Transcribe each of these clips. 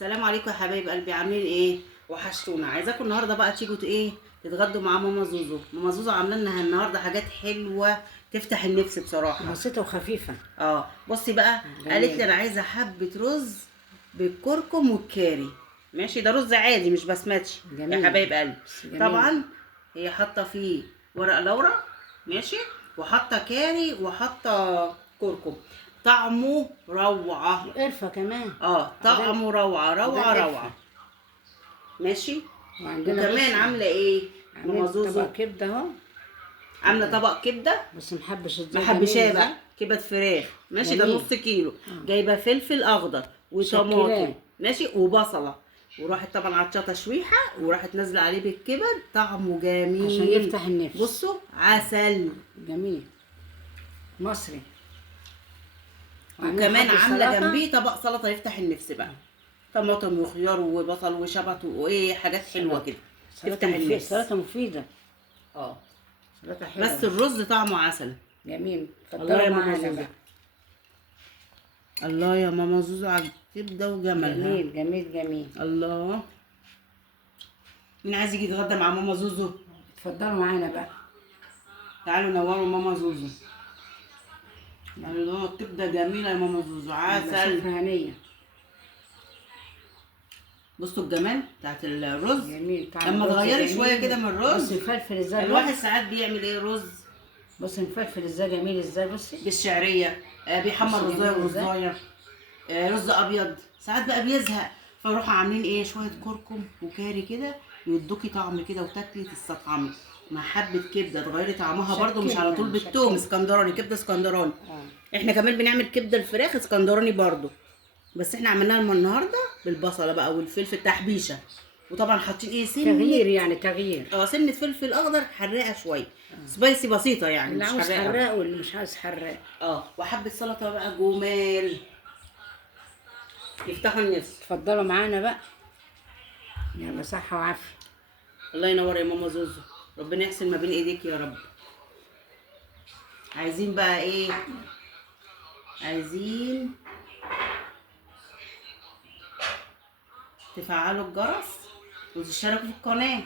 السلام عليكم يا حبايب قلبي، عاملين ايه؟ وحشتونا. عايزاكم النهارده بقى تيجوا ايه تتغدوا مع ماما زوزو. ماما زوزو عامله لنا النهارده حاجات حلوه تفتح النفس بصراحه. بسيطة وخفيفة. بصي بقى، قالت لي انا عايزه حبه رز بالكركم والكاري. ماشي، ده رز عادي مش بسمتي يا حبايب قلبي. طبعا هي حاطه فيه ورق لورا، ماشي، وحاطه كاري وحاطه كركم. طعمه روعه. قرفة كمان. طعمه روعه روعه روعه. ماشي. وكمان عامله ايه ماما زوزو؟ طبق كبده اهو. عامله طبق كبده بس محبش محبشاه بقى، كبد فراخ ماشي. ده نص كيلو. جايبه فلفل اخضر وطماطم ماشي وبصله، وراحت طبعا عطشاه تشويحه، وراحت نازله عليه بالكبد. طعمه جميل عشان يفتح النفس. بصوا عسل جميل مصري. وكمان عامله جنبيه طبق سلطه يفتح النفس بقى. طماطم وخيار وبصل وشبت وايه، حاجات حلوه كده تفتح النفس. سلطه مفيده. سلطه حلوه، بس الرز طعمه عسل. جميل. الله يا ماما زوزو. الله يا ماما زوزو على الكبده وجمالها. جميل جميل جميل. الله. مين عايز يجي يتغدى مع ماما زوزو؟ اتفضلوا معانا بقى. تعالوا نوروا ماما زوزو. الله، الكبده جميله يا ماما زوزو، عسل. هنيه. بصوا الجمال بتاعت الرز. جميل. لما تغيري شويه كده من الرز. بصي الفلفل ازاي. الواحد ساعات بيعمل ايه رز. بصي الفلفل ازاي جميل ازاي. بصي بالشعريه. بيحمر رزايه ورزايه. رز ابيض. ساعات بقى بيزهق، فيروحوا عاملين ايه شويه كركم وكاري كده، يدوكي طعم كده وتاكلي تستطعمي مع حبه كبده تغيري طعمها برده، مش على طول بالثوم. اسكندراني، كبده اسكندراني. احنا كمان بنعمل كبده الفراخ اسكندراني برده، بس احنا عملناها النهارده بالبصله بقى والفلفل تحبيشه. وطبعا حاطين ايه سنه تغيير، يعني تغيير. سنه فلفل اخضر حراقه شويه. سبايسي بسيطه يعني، اللي مش عاوز حراقه حراق واللي مش عاوز حراق. وحبه سلطه بقى جمال يفتحوا النفس. اتفضلوا معانا بقى. يلا صحه وعافيه. الله ينور يا ماما زوزو، ربنا يحسن ما بين ايديك يا رب. عايزين بقى ايه؟ عايزين تفعلوا الجرس وتشتركوا في القناه.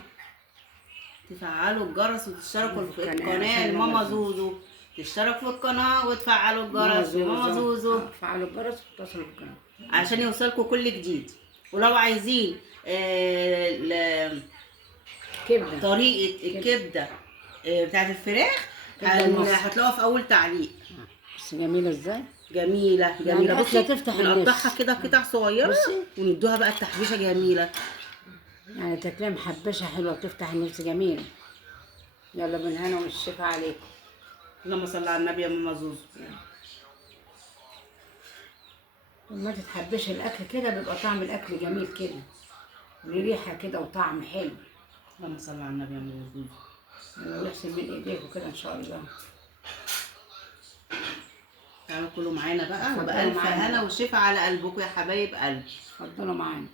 تفعلوا الجرس وتشتركوا في القناه لماما زوزو. تشتركوا في القناه وتفعلوا الجرس لماما زوزو. تفعلوا الجرس وتصلوا بالقناه عشان يوصلكم كل جديد. ولو عايزين كبده، طريقه الكبده بتاعت الفراخ هتلاقوها في اول تعليق. بس جميله ازاي. جميله جميله. بصي تفتح بنقطعها كده قطع صغيره وندوها بقى التحبيشه جميله، يعني تاكلها محبشه حلوه بتفتح النفس. جميله. يلا بالهنا والشفا عليكم. اللهم صل على النبي يا ماما زوزو. لما تتحبش الاكل كده بيبقى طعم الاكل جميل كده، وريحه كده وطعم حلو. اللهم صل على النبي يا ماما زوزو. يلا يحسن من ايديكم كده ان شاء الله. تعالوا كلوا معانا بقى، وبألف هنا وشفا على قلبكم يا حبايب قلبي. اتفضلوا معانا.